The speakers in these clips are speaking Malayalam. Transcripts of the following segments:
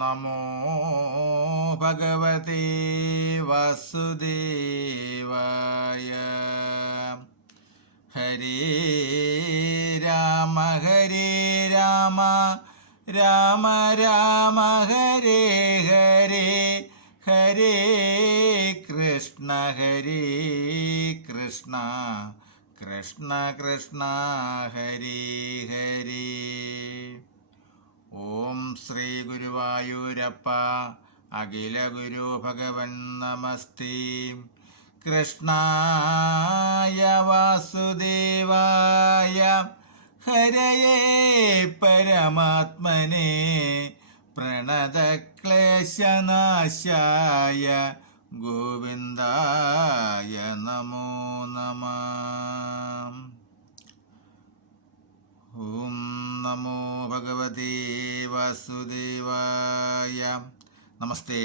നമോ ഭഗവതേ വാസുദേവായ. ഹരേ രാമ ഹരേ രാമ രാമ രാമ ഹരേ ഹരേ ഹരേ കൃഷ്ണ കൃഷ്ണ കൃഷ്ണ ഹരേ ഹരേ. ഓം ശ്രീ ഗുരുവായൂരപ്പ അഖില ഗുരു ഭഗവൻ നമസ്തേ. കൃഷ്ണായ വാസുദേവായ ഹരയേ പരമാത്മനെ പ്രണതക്ലേശനാശായ ഗോവിന്ദായ നമോ നമഃ. ഓം നമോ ഭഗവതേ വാസുദേവായ. നമസ്തേ.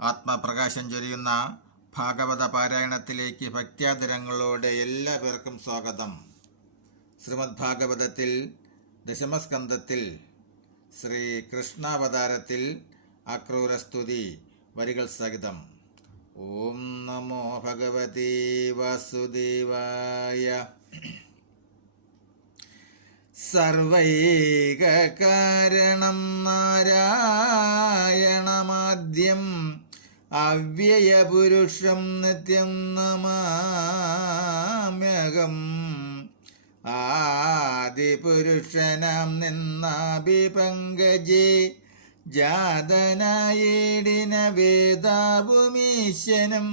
ആത്മപ്രകാശം ചൊരിയുന്ന ഭാഗവത പാരായണത്തിലേക്ക് ഭക്ത്യാദരങ്ങളോടെ എല്ലാ പേർക്കും സ്വാഗതം. ശ്രീമദ് ഭാഗവതത്തിൽ ദശമസ്കന്ധത്തിൽ ശ്രീ കൃഷ്ണാവതാരത്തിൽ അക്രൂരസ്തുതി വരികൾ സഹിതം. ഓം നമോ ഭഗവതേ വാസുദേവായ. സർവൈകകാരണം നാരായണമാദ്യം അവ്യയപുരുഷം നിത്യം നമാമ്യഹം. ആദിപുരുഷനാം നിന്നാഭിപങ്കജേ ജാതനായിടിന വേദാഭൂമീശനം.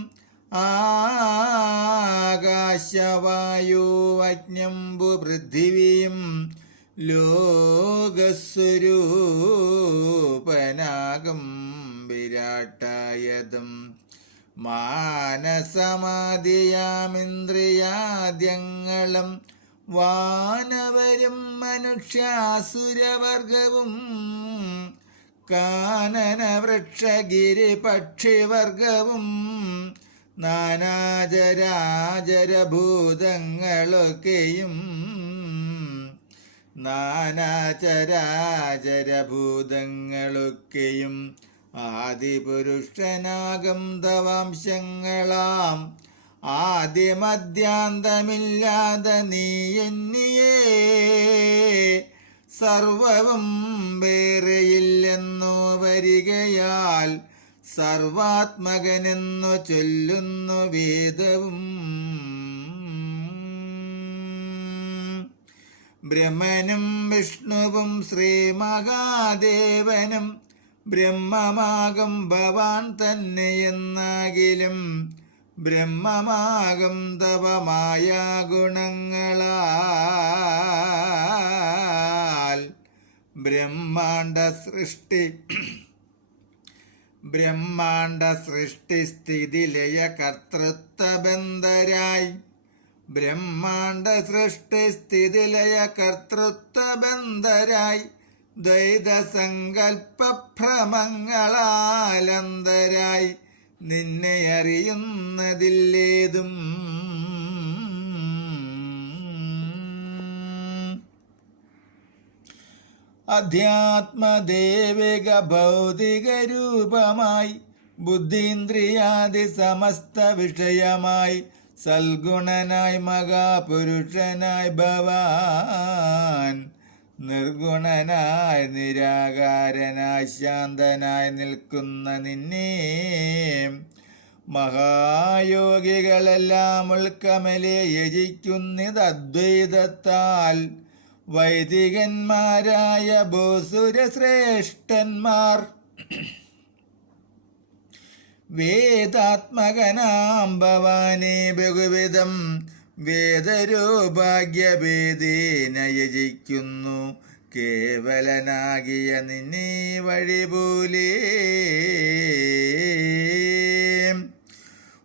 ആകാശവായുവജ്ഞംബു പൃഥിവിയും ലോകസ്വരൂപനാകം വിരാട്ടായതും. മാനസമാദിയാമിന്ദ്രിയാദ്യങ്ങളും വാനവരും മനുഷ്യാസുരവർഗവും കാനന വൃക്ഷഗിരി പക്ഷിവർഗവും നാനാചരാചരഭൂതങ്ങളൊക്കെയും നാനാചരാചരഭൂതങ്ങളൊക്കെയും ആദിപുരുഷനാകം തവാംശങ്ങളാം. ആദ്യമദ്യാന്തമില്ലാതെ നീ എന്നിയേ സർവവും വേറെയില്ലെന്നു വരികയാൽ സർവാത്മകനെന്നു ചൊല്ലുന്നു വേദവും. ബ്രഹ്മനും വിഷ്ണുവും ശ്രീ മഹാദേവനും ബ്രഹ്മമാകും ഭവാൻ തന്നെയെന്നാകിലും ബ്രഹ്മമാകും തവമായ ഗുണങ്ങളാൽ ബ്രഹ്മാണ്ട സൃഷ്ടി സ്ഥിതിലയ കർത്തൃത്വബന്ധരായി. ബ്രഹ്മാണ്ട സൃഷ്ടി സ്ഥിതിലയ കർത്തൃത്വബന്ധരായി ദ്വൈത സങ്കല്പഭ്രമങ്ങളാലന്തരായി നിന്നെ അറിയുന്നതില്ലേതും. അധ്യാത്മദേവിക ഭൗതിക രൂപമായി ബുദ്ധീന്ദ്രിയാദി സമസ്ത വിഷയമായി സൽഗുണനായി മഹാപുരുഷനായി ഭവാൻ നിർഗുണനായി നിരാകാരനായി ശാന്തനായി നിൽക്കുന്ന നിന്നെ മഹായോഗികളെല്ലാം ഉൾക്കമലെ യജിക്കുന്നിത് അദ്വൈതത്താൽ. വൈദികന്മാരായ ഭൂസുരശ്രേഷ്ഠന്മാർ വേദാത്മകനാം ഭവാനെ ബഹുവിധം വേദരൂപാഗ്യഭേദേന യജിക്കുന്നു. കേവലനാകിയ നിന്നെ വഴിപോലെ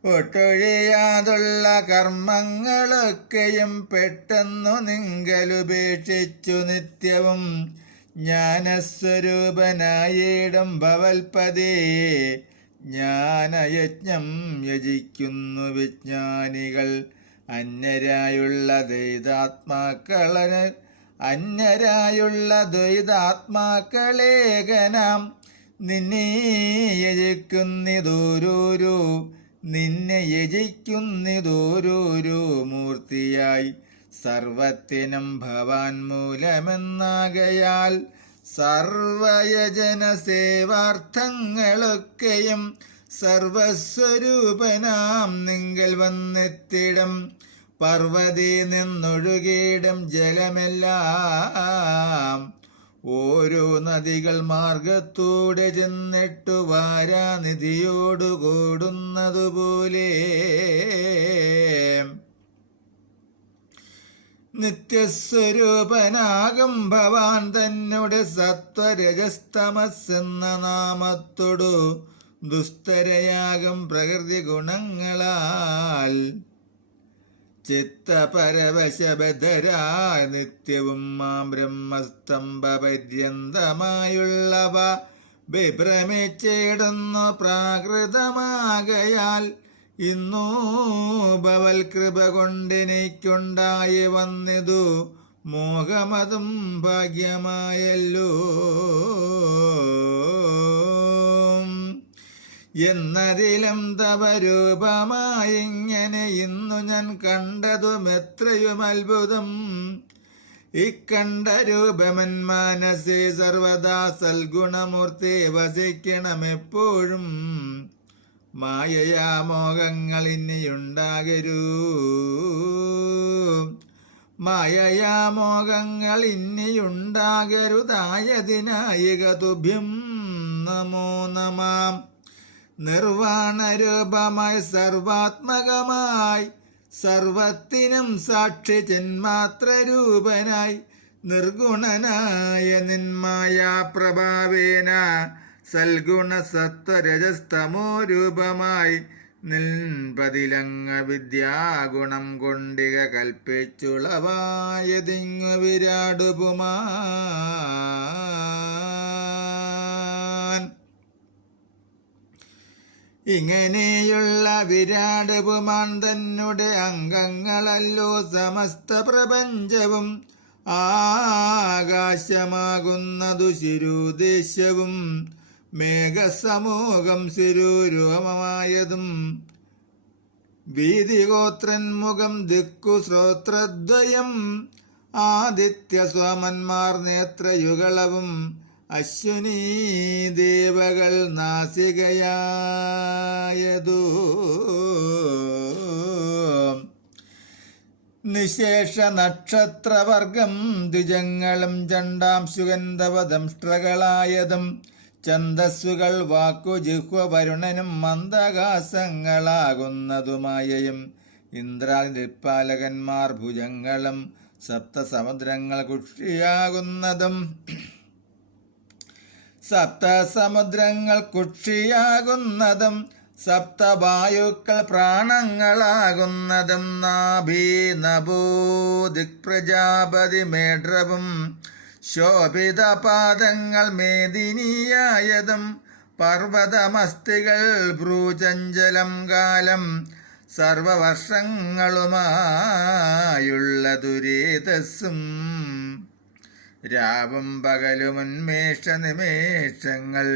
ഒട്ടൊഴിയാതുള്ള കർമ്മങ്ങളൊക്കെയും പെട്ടെന്നു നിങ്കലുപേക്ഷിച്ചു നിത്യവും ജ്ഞാനസ്വരൂപനായിടും ഭവൽപദേ. ജ്ഞാനയജ്ഞം യജിക്കുന്നു വിജ്ഞാനികൾ. അന്യരായുള്ള ദ്വൈതാത്മാക്കളേകനാം നിന്നെ യജിക്കുന്നിതോരോരോ നിന്നെ യജിക്കുന്നിതോരോരോ മൂർത്തിയായി സർവത്തിനും ഭവാൻ മൂലമെന്നാകയാൽ സർവയജന സേവാർത്ഥങ്ങളൊക്കെയും സർവസ്വരൂപനാം നിങ്കൽ വന്നെത്തിടം പർവ്വതി നിന്നൊഴുകിയിടും ജലമെല്ലാം ഓരോ നദികൾ മാർഗത്തൂടെ ചെന്നിട്ടു വാരാനിധിയോടു കൂടുന്നതുപോലെ നിത്യസ്വരൂപനാകും ഭവാൻ തന്നെ സത്വരജസ്തമസ്സെന്ന നാമത്തോടു ദുസ്തരയാകും പ്രകൃതി ഗുണങ്ങളാൽ ചിത്തപരവശബദ്ധരായ നിത്യവും മാം ബ്രഹ്മസ്തംഭപര്യന്തമായുള്ളവ വിഭ്രമിച്ചിടുന്നു പ്രാകൃതമാകയാൽ ഇന്നോ ഭവൽ കൃപ കൊണ്ടെനിക്കുണ്ടായി വന്നിതു മോഹമതും ഭാഗ്യമായല്ലോ എന്നതിലും തവ രൂപമായിങ്ങനെ ഇന്നു ഞാൻ കണ്ടതും എത്രയും അത്ഭുതം ഇക്കണ്ട രൂപമൻ മനസ്സേ സർവദാ സൽഗുണമൂർത്തി വസിക്കണമെപ്പോഴും മായയാ മോഹങ്ങൾ ഇനിയുണ്ടാകരൂ മായയാ മോഹങ്ങൾ ഇനിയുണ്ടാകരുതായതിനായിക തുഭ്യം നമോ നമാം നിർവാണരൂപമായി സർവാത്മകമായി സർവത്തിനും സാക്ഷി ചിന്മാത്രരൂപനായി നിർഗുണനായ നിന്മായാ പ്രഭാവേന സൽഗുണ സത്വരജസ്തമോ രൂപമായി നിൽപതിലങ്ങ വിദ്യാഗുണം കൊണ്ടിക കൽപ്പിച്ചുളവായതിങ്ങു വിരാടുപുമാൻ ഇങ്ങനെയുള്ള വിരാട് പുമാൻ തന്നെ അംഗങ്ങളല്ലോ സമസ്ത പ്രപഞ്ചവും ആകാശമാകുന്നതു ശിരോദേശവും മേഘസമൂഹം ശിരൂരോമമായതും വീതിഗോത്രന്മുഖം ദിക്കു ശ്രോത്രദ്വയം ആദിത്യ സോമന്മാർ നേത്രയുഗളവും അശ്വിനീ ദേവകൾ നാസികയായതു നിശേഷ നക്ഷത്രവർഗം ദ്വിജങ്ങളും ചണ്ടാംശുഗന്ധവദംഷ്ട്രകളായതും ഛന്ദസ്സുകൾ വാക്കു ജിഹ്വ വരുണനും മന്ദഹാസങ്ങളാകുന്നതുമായയും ഇന്ദ്രാദിപാലകന്മാർ ഭുജങ്ങളും സപ്തസമുദ്രങ്ങൾ കുക്ഷിയാകുന്നതും സപ്തസമുദ്രങ്ങൾ കുക്ഷിയാകുന്നതും സപ്തവായുക്കൾ പ്രാണങ്ങളാകുന്നതും നാഭി നഭോ ദിക്പ്രജാപതി മേഢ്രവും ശോഭിതപാദങ്ങൾ മേദിനിയായതും പർവ്വതമസ്തികൾ ഭ്രൂചഞ്ചലം കാലം സർവവർഷങ്ങളുമായുള്ള ദുരേതസ്സും രാവും പകലും ഉന്മേഷ നിമേഷങ്ങൾ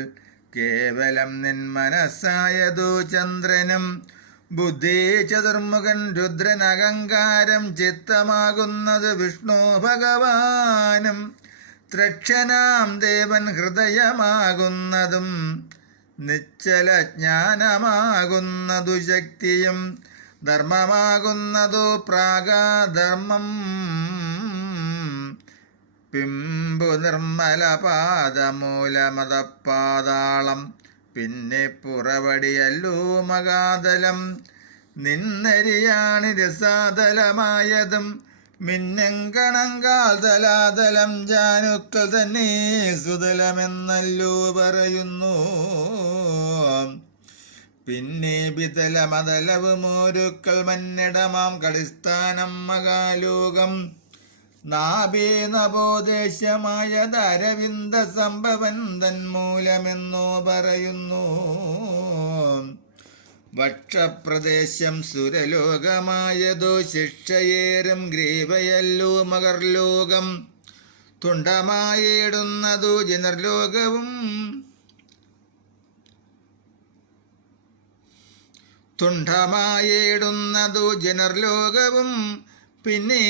കേവലം നിൻ മനസ്സായതു ചന്ദ്രനും ബുദ്ധി ചതുർമുഖൻ രുദ്രൻ അഹങ്കാരം ചിത്തമാകുന്നത് വിഷ്ണു ഭഗവാനും ത്രക്ഷനാം ദേവൻ ഹൃദയമാകുന്നതും നിശ്ചല ജ്ഞാനമാകുന്നതു ശക്തിയും ധർമ്മമാകുന്നതു പ്രാഗധർമ്മം പിമ്പു നിർമ്മല പാദമൂലമതപ്പാതാളം പിന്നെ പുറവടിയല്ലോ മകാതലം നിന്നരിയാണ് രസാതലമായതും മിന്നങ്കണങ്കാൽ തലാതലം ജാനുക്കൾ തന്നെ സുതലമെന്നല്ലോ പറയുന്നു പിന്നെ വിതലമതലവും ഓരുക്കൾ മന്നിടമാം കളിസ്ഥാനം മകാലോകം നാഭേനബോദേശമായതരവിന്ദ സംഭവൻ തന്മൂലമെന്നോ പറയുന്നു വക്ഷപ്രദേശം സുരലോകമായതോ ശിക്ഷയേറും ഗ്രീവയല്ലോ മകർലോകം തുണ്ടമായിടുന്നതു ജനർലോകവും തുണ്ഡമായിടുന്നതു ജനർലോകവും പിന്നെ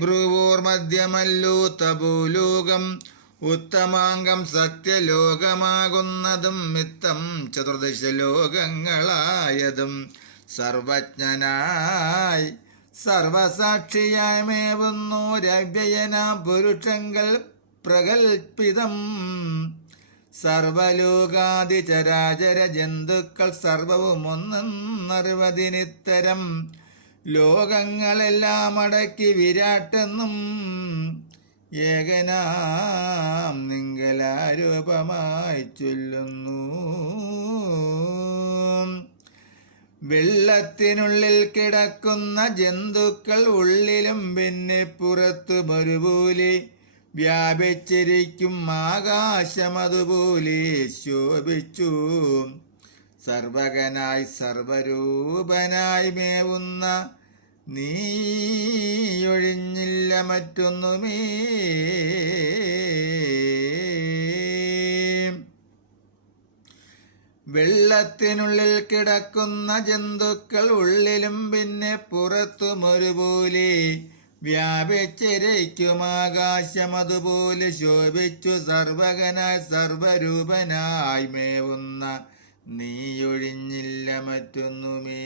ഭ്രുവോർ മധ്യമല്ലോ തപോലോകം ഉത്തമാംഗം സത്യലോകമാകുന്നതും മിത്തം ചതുർദശ ലോകങ്ങളായതും സർവജ്ഞനായി സർവസാക്ഷിയായി മേവുന്നു രവ്യയന പുരുഷങ്ങൾ പ്രകൽപ്പിതം സർവലോകാദിചരാചര ജന്തുക്കൾ സർവവും ഒന്നെന്നറിവതിനിത്തരം ലോകങ്ങളെല്ലാം അടക്കി വിരാട്ടെന്നും ഏകനാം നിങ്കലാരൂപമായി ചൊല്ലുന്നു. വെള്ളത്തിനുള്ളിൽ കിടക്കുന്ന ജന്തുക്കൾ ഉള്ളിലും പിന്നെ പുറത്തും ഒരുപോലെ വ്യാപിച്ചിരിക്കും ആകാശമതുപോലെ ശോഭിച്ചു. സർവകനായി സർവരൂപനായി മേവുന്ന നീയൊഴിഞ്ഞില്ല മറ്റൊന്നുമേ. വെള്ളത്തിനുള്ളിൽ കിടക്കുന്ന ജന്തുക്കൾ ഉള്ളിലും പിന്നെ പുറത്തും ഒരുപോലെ വ്യാപിച്ചിരിക്കും ആകാശം അതുപോലെ ശോഭിച്ചു. സർവകനായി സർവരൂപനായി മേവുന്ന നീയൊഴിഞ്ഞില്ല മറ്റൊന്നുമേ.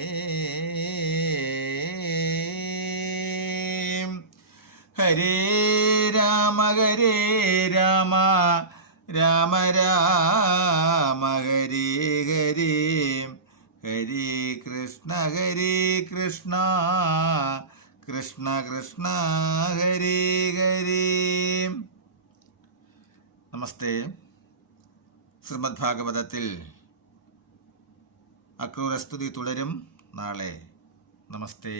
ഹരേ രാമ ഹരേ രാമ രാമ രാമ ഹരേ ഹരേ ഹരേ കൃഷ്ണ കൃഷ്ണ കൃഷ്ണ ഹരേ ഹരേ. നമസ്തേ. ശ്രീമദ് ഭാഗവതത്തിൽ അക്രൂരസ്തുതി തുടരും നാളെ. നമസ്തേ.